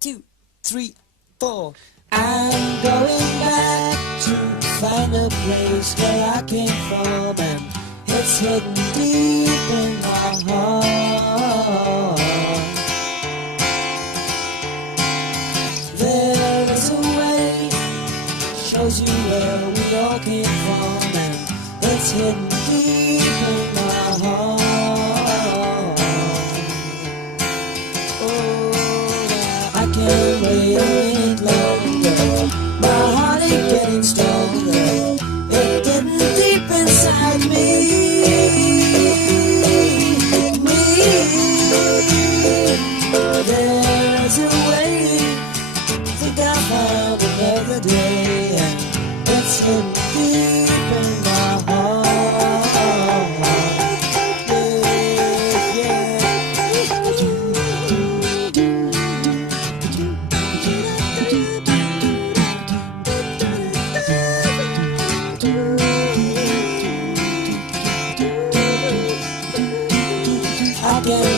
2, 3, 4. I'm going back to find a place where I came from, and it's hidden deep in my heart. There is a way, shows you where we all came from, and it's hidden deep in my heart. Oh, I can't wait a minute longer. My heart ain't getting stronger. It's getting deep inside me. There's a way. Think I found another day, and it's hidden deep in my heart. I can